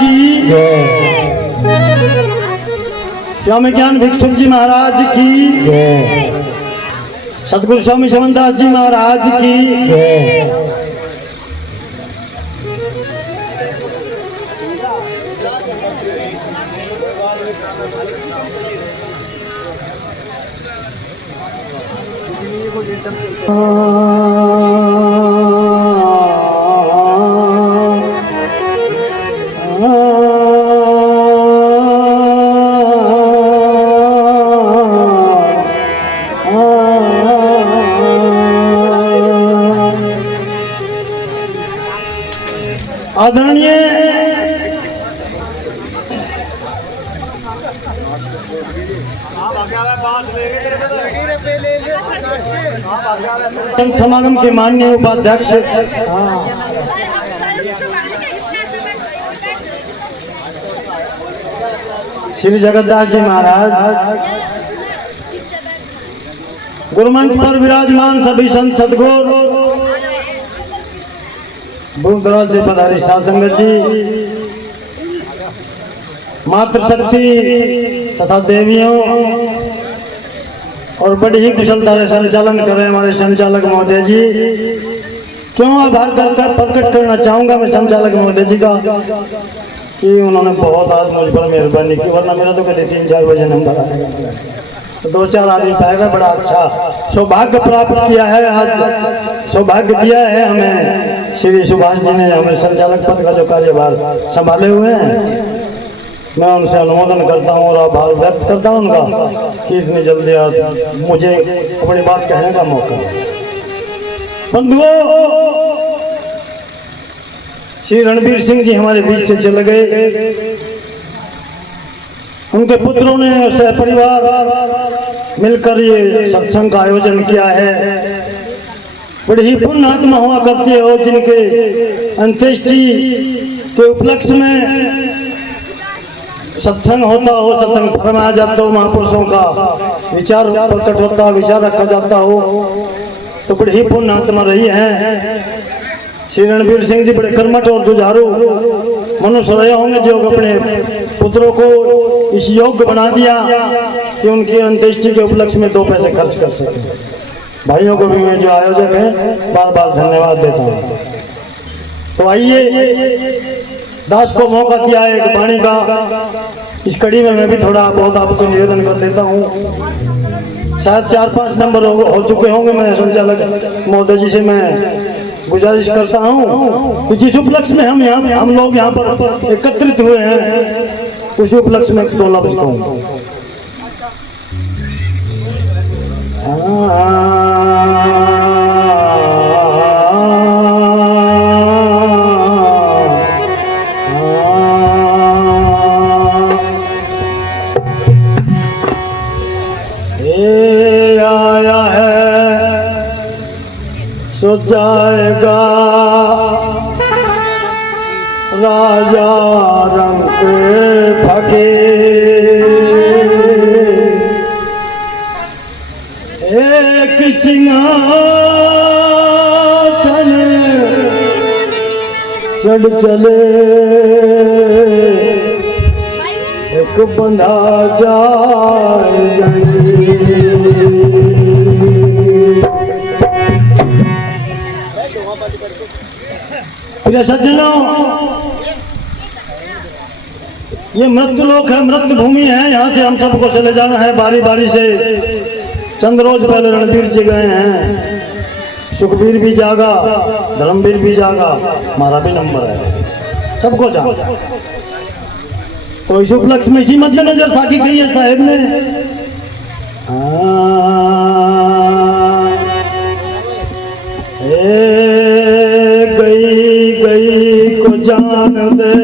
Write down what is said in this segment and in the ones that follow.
की जय। स्वामी ज्ञान भिक्षुक जी महाराज की जय। सतगुरु स्वामी समनदास जी महाराज की जय। आदरणीय समागम के माननीय उपाध्यक्ष श्री जगतदास जी महाराज, गुरुमंच पर विराजमान सभी संत सदगुरु, दूर दराज से पधारी साध संगत जी, मातृशक्ति तथा देवियों और बड़ी ही कुशलता से संचालन कर रहे हमारे संचालक महोदय जी, क्यों आभार कर प्रकट करना चाहूँगा मैं संचालक महोदय जी का कि उन्होंने बहुत आज मुझ पर मेहरबानी की, वरना मेरा तो कभी 3-4 बजे नंबर आएगा तो 2-4 आदमी पाएगा। बड़ा अच्छा सौभाग्य प्राप्त किया है, आज सौभाग्य दिया है हमें श्री सुभाष जी ने, हमें संचालक पद का जो कार्यभार संभाले हुए हैं। मैं उनसे अनुमोदन करता हूँ और आभार व्यक्त करता हूँ उनका कि इतनी जल्दी आज मुझे अपनी बात कहने का मौका। बंधुओं, श्री रणबीर सिंह जी हमारे बीच से चले गए, उनके पुत्रों ने सह परिवार मिलकर ये सत्संग का आयोजन किया है। बड़ी ही पुण्य आत्मा हुआ करती हो जिनके अंत्येष्टि के उपलक्ष्य में सत्संग होता हो, सत्संग फरमाया जाता हो, महापुरुषों का विचार प्रकट होता, विचार रखा जाता हो, तो बड़ी ही पुण्य आत्मा रही है। श्री रणबीर सिंह जी बड़े कर्मठ और जुझारू मनुष्य रहे होंगे जो अपने पुत्रों को इस योग्य बना दिया कि उनकी अंत्येष्टि के उपलक्ष्य में 2 पैसे खर्च कर सके। भाइयों को भी मैं जो आयोजक हैं बार बार धन्यवाद देता हूँ। तो आइए, दास को मौका दिया है एक वाणी का, इस कड़ी में मैं भी थोड़ा बहुत आपको निवेदन कर देता हूँ। शायद 4-5 नंबर हो चुके होंगे। मैं संचालक महोदय जी से मैं गुजारिश करता हूँ कि जिस उपलक्ष्य में हम लोग यहाँ पर एकत्रित हुए हैं, उस उपलक्ष्य में 2 लफ्ज़ कहूँ। आया है सो जाएगा राजा रंग भगे, एक सिंहासन चढ़ चले, एक बंधा जाए। प्रिय सज्जनों, ये मृत्यु लोक है, मृत्यु भूमि है, यहाँ से हम सबको चले जाना है बारी बारी से। चंद रोज पहले रणबीर जी गए हैं, सुखबीर भी जागा, धर्मवीर भी जागा, हमारा भी नंबर है, सबको जाना। तो इस उपलक्ष्य में इसी मद्देनजर साकी कही है साहेब ने, गई गई को जान दे,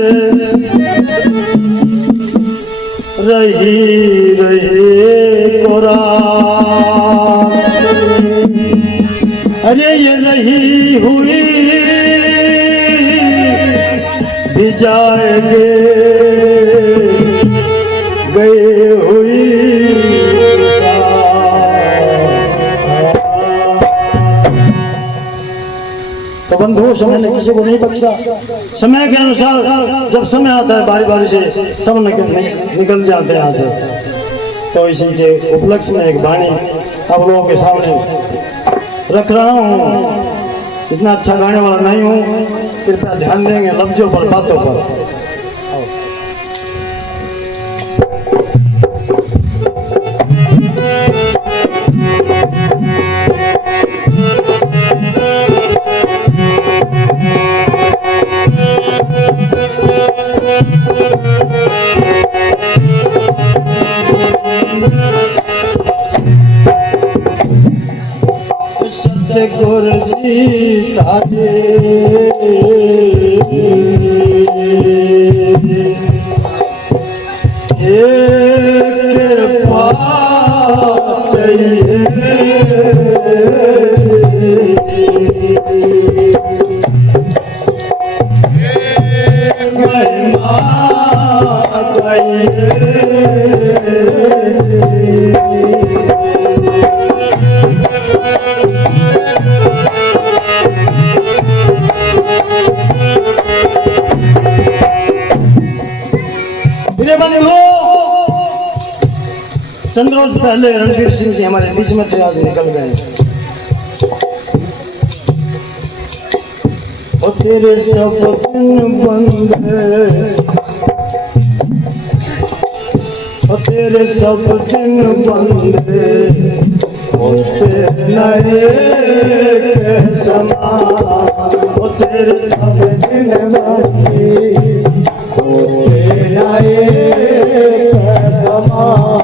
रही रही को रात, अरे ये रही हुई भी जाएंगे, गई हुई तो तो बंधुओं समय ने किसी को नहीं बख्शा। समय के अनुसार जब समय आता है बारी बारी से सब निकल जाते हैं यहाँ से। तो इसी के उपलक्ष्य में एक वाणी आप लोगों के सामने रख रहा हूँ। इतना अच्छा गाने वाला नहीं हूँ, कृपया ध्यान देंगे लफ्जों पर, बातों पर। गुरुजी ताजे कृपा चाहिए, महिमा चाहिए। चंद रोज पहले रणवीर सिंह जी हमारे बीच में थे, आज निकल गए। ओ तेरे सब दिन बंद, ओ तेरे सब दिन बंद होते नए के समान, ओ तेरे सब दिन बंद होते नए के समान।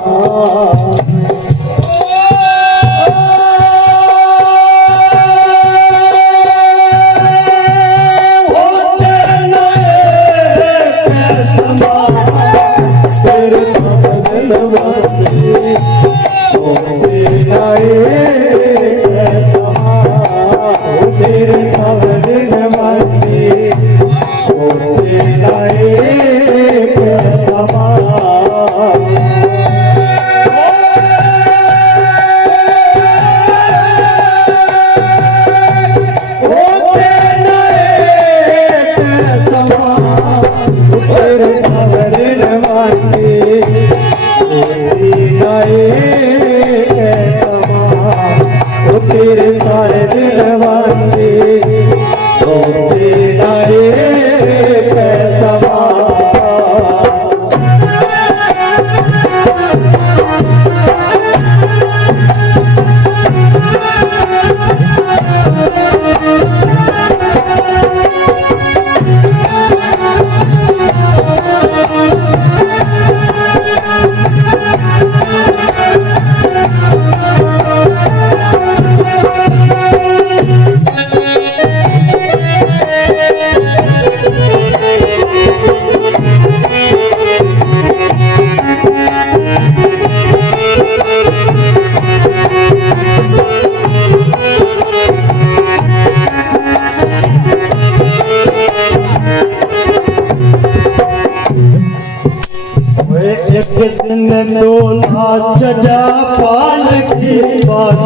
एक दिन दूल्हा चढ़ा पालकी पर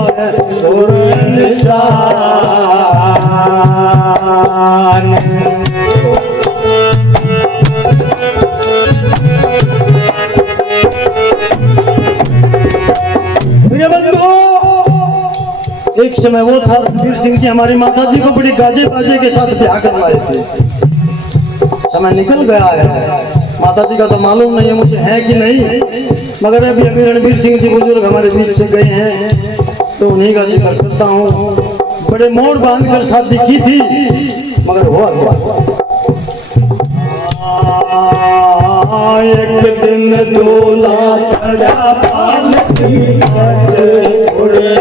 और निशान, मेरे बंधुओं एक समय वो था रणवीर सिंह जी हमारी माता जी को बड़ी गाजे बाजे के साथ ब्याह करवाए थे। समय निकल गया है, माता जी का तो मालूम नहीं है मुझे है कि नहीं, मगर अभी रणवीर सिंह जी बुजुर्ग हमारे बीच से गए हैं तो उन्हीं का जिक्र करता हूँ। बड़े मोड़ बांध कर शादी की थी मगर हुआ एक दिन दूल्हा चढ़ा पालकी पर उड़े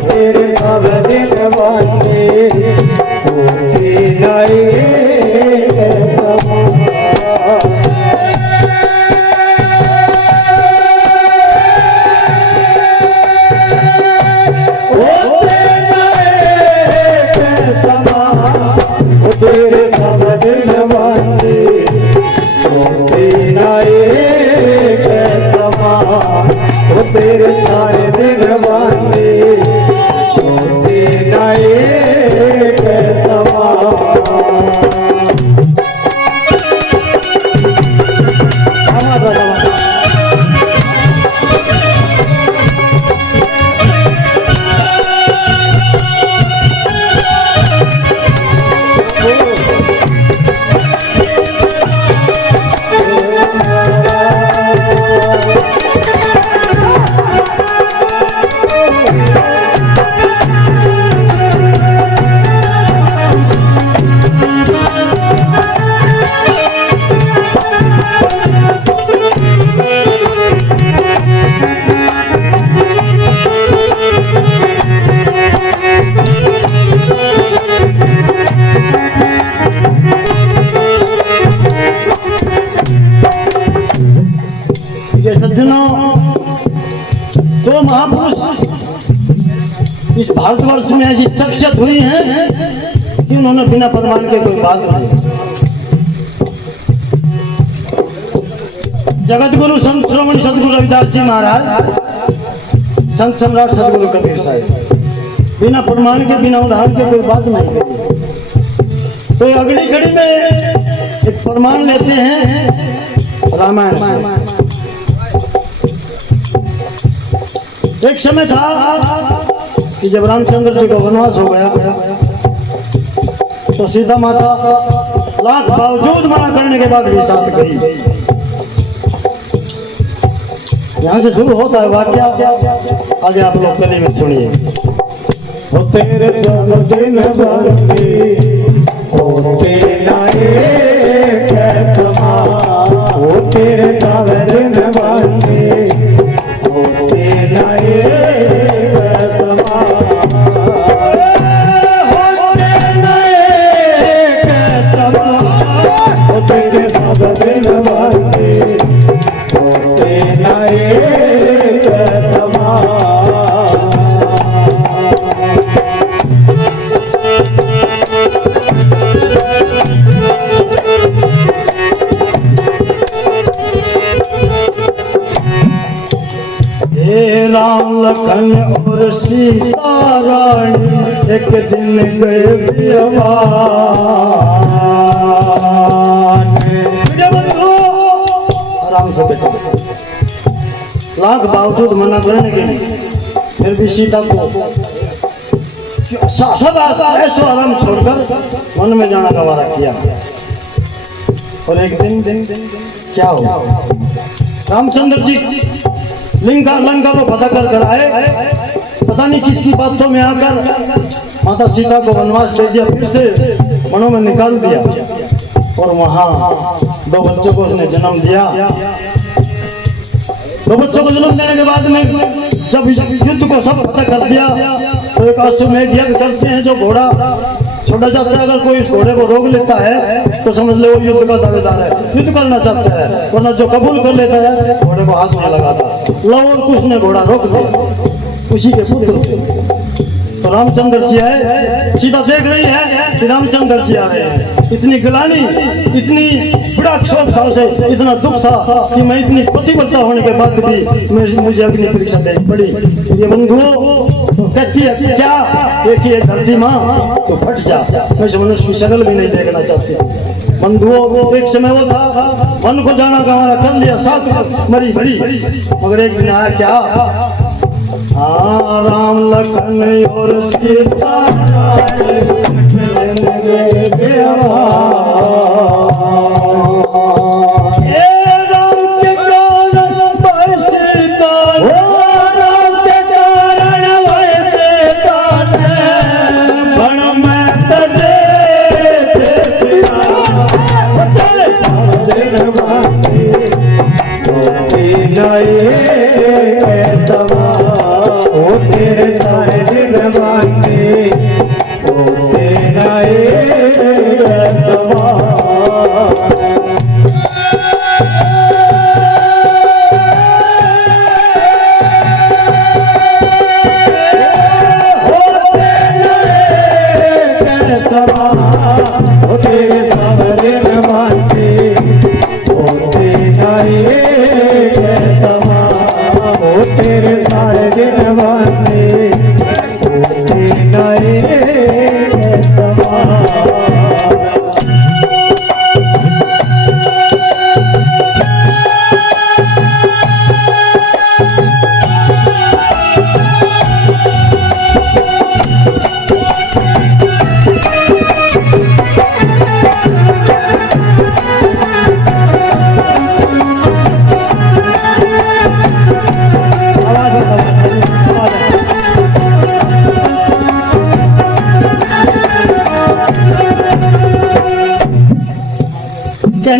तेरे सब दिन वो तेरे सारे दिन बांधे होते नए सज्जनों, दो महापुरुष इस भारतवर्ष में ऐसी शख्सियत हुई हैं कि उन्होंने बिना प्रमाण के कोई बात नहीं। जगत गुरु संत श्रोमणी सदगुरु रविदास जी महाराज, संत सम्राट सदगुरु कबीर साहब, बिना प्रमाण के बिना उदाहरण के कोई बात नहीं करी। तो अगली घड़ी में एक प्रमाण लेते हैं रामायण से। एक समय था कि जब रामचंद्र जी को वनवास हो गया तो सीता माता लाख बावजूद मना करने के बाद भी साथ गई। यहाँ से शुरू होता है वाक्य, आगे आप लोग कली में सुनिए। वो तेरे सब दिन बांधे होते नए कैसमा, वो तेरे सब दिन बांधे होते नए कैसमा, होते नए कैसमा, वो तेरे सब दिन बांधे होते नए कैसमा। राम लखन और सीता रानी एक दिन गए आराम से बैठो। लाख बावजूद मना करने के लिए फिर भी सीता को सब ऐसो आराम छोड़कर वन में जाना गवारा किया। और एक दिन क्या हो, रामचंद्र जी लंका को फतह कर आए। पता नहीं किसकी बातों में आकर माता सीता को वनवास दे दिया, फिर से वनों में निकाल दिया और वहां दो बच्चों को उसने जन्म दिया। दो बच्चों को जन्म देने के बाद में जब युद्ध को सब फतह कर दिया तो एक अश्वमेध यज्ञ करते हैं जो घोड़ा छोड़ा जाता है। अगर कोई इस घोड़े को रोक लेता है तो समझ ले वो युद्ध का दावेदार है, युद्ध करना चाहता है। वरना जो कबूल कर लेता है घोड़े को हाथ में लगाता। लव और कुछ ने घोड़ा रोक दिया, उसी के पुत्र थे। तो रामचंद्र जी आए, सीता देख रही है कि रामचंद्र जी आ रहे हैं। इतनी गिलानी, इतनी बड़ा क्षोभ था उसे, इतना दुख था कि मैं इतनी पतिव्रता होने के बाद भी मुझे अग्नि परीक्षा देनी पड़ी। ये बंधुओं तो कहती है क्या एक ही धरती माँ तो फट जा, मैं इस मनुष्य की शक्ल भी नहीं देखना चाहती। बंधुओं एक समय वो था वन को जाना गंवारा कर लिया, साथ मरी भरी, मगर एक दिन आया क्या, राम लखन और सीता तेरे सारे दिन बांधे होते नए कैसमा। तेरे सारे दिन बांधे होते नए कैसमा।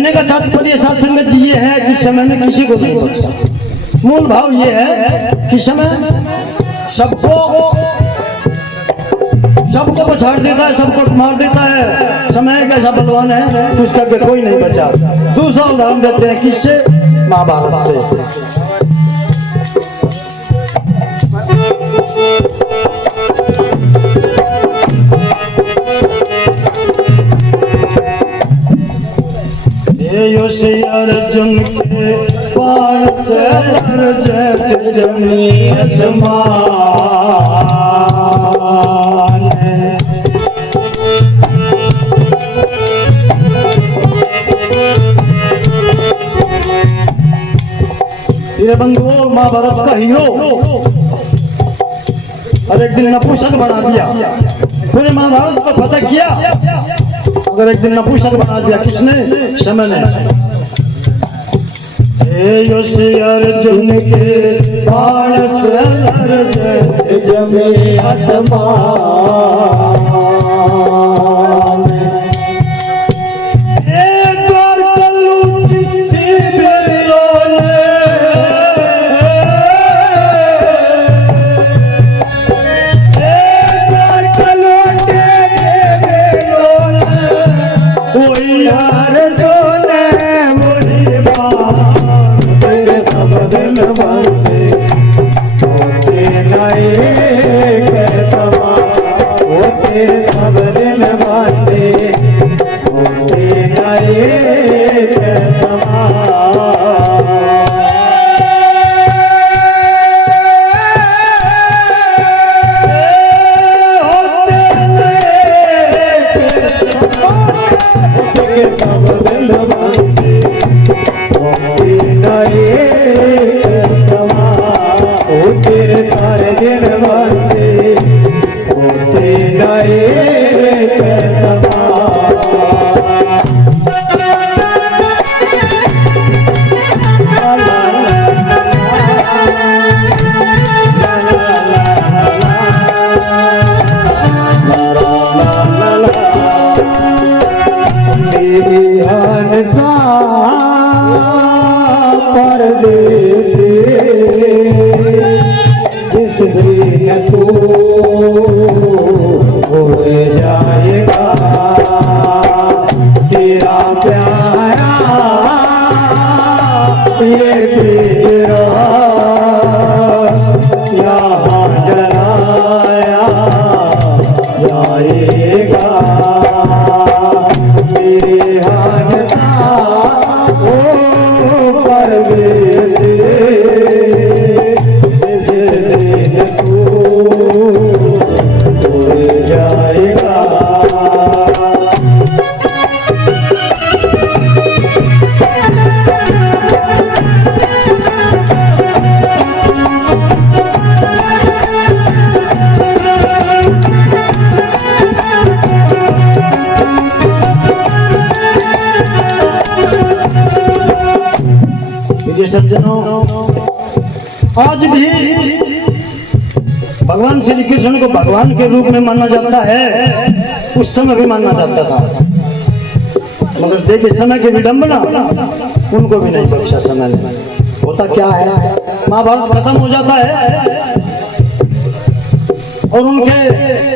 कहने का तात्पर्य साथ संगत जी ये है कि समय में किसी को नहीं बख्शा। मूल भाव ये है कि समय सबको पछाड़ देता है, सबको मार देता है। समय एक ऐसा बलवान है तो उसका के कोई नहीं बचा। दूसरा उदाहरण देते हैं किससे, महाभारत से। से अर्जुन के बाण से लड़ जमी आसमान। तेरे बंधुओं, महाभारत का हीरो और एक दिन नपुंसक बना दिया। पूरे महाभारत को फतह किया मगर एक दिन नपुंसक बना दिया। किसने? समय ने। अर्जुन के बाण से लड़ जमी आसमान। सज्जनों, आज भी भगवान श्री कृष्ण को भगवान के रूप में माना जाता है। उस समय भी माना जाता था मगर देखिए समय की विडंबना, उनको भी नहीं बख्शा समय ने। होता क्या है, महाभारत खत्म हो जाता है और उनके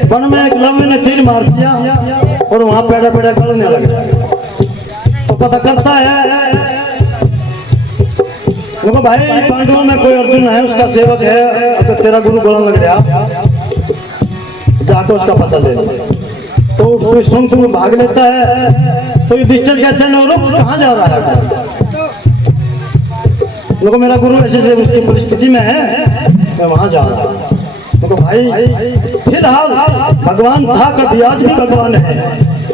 वन में एक लव ने तीर मार दिया और वहां पेड़ा पेड़ा गलने लगा। तो पता करता है देखो भाई, पांडवों में कोई अर्जुन है, उसका सेवक है, अगर तेरा गुरु गलन लग गया जाकर उसका पता ले। तो उसको सुन तुम भाग लेता है। तो युधिष्ठिर कहते हैं रुक, कहाँ जा रहा है? देखो मेरा गुरु ऐसे से उसकी परिस्थिति में है, मैं वहां जा रहा हूँ। देखो भाई, फिलहाल भगवान था, कभी आज भी भगवान है,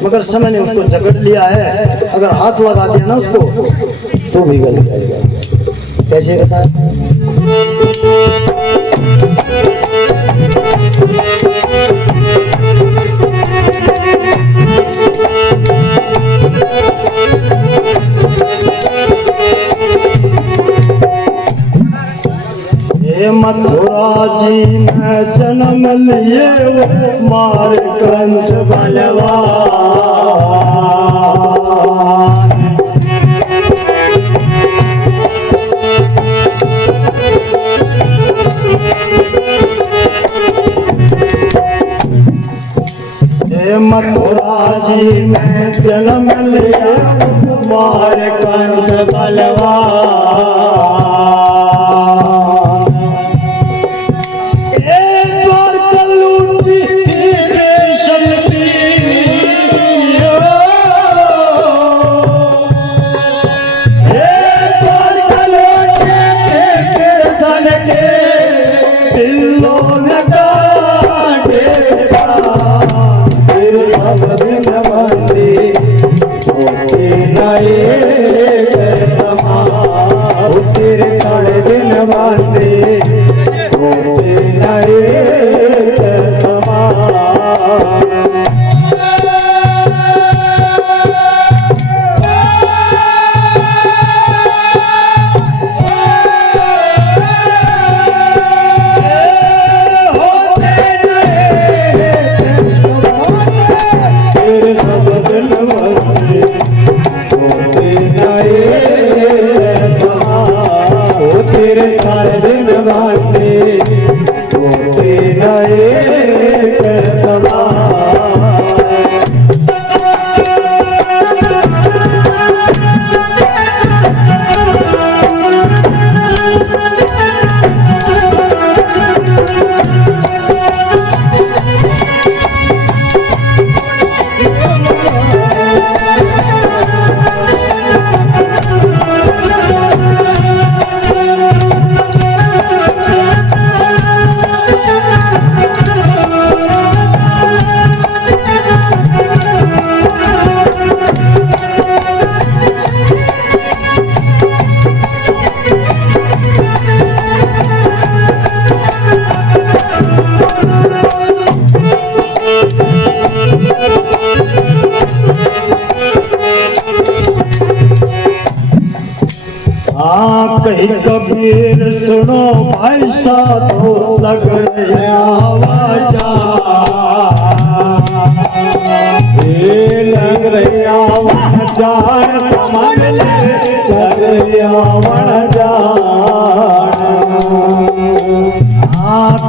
मगर समय ने उसको जकड़ लिया है। अगर हाथ लगा दिया ना उसको तो भी गल जाएगा। कैसे बता? ये मथुरा जी में जन्म लिए वो मार कंस बलवान। हे मथुरा जी में जन्म लिया मार कंस बलवान कहीं कबीर सुनो भाई साधो लग रहे आवाजा लग रही आवाजा मन लग रही आवाजा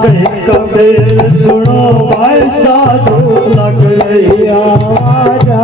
कहीं कबीर सुनो भाई साधो लग रही आवाजा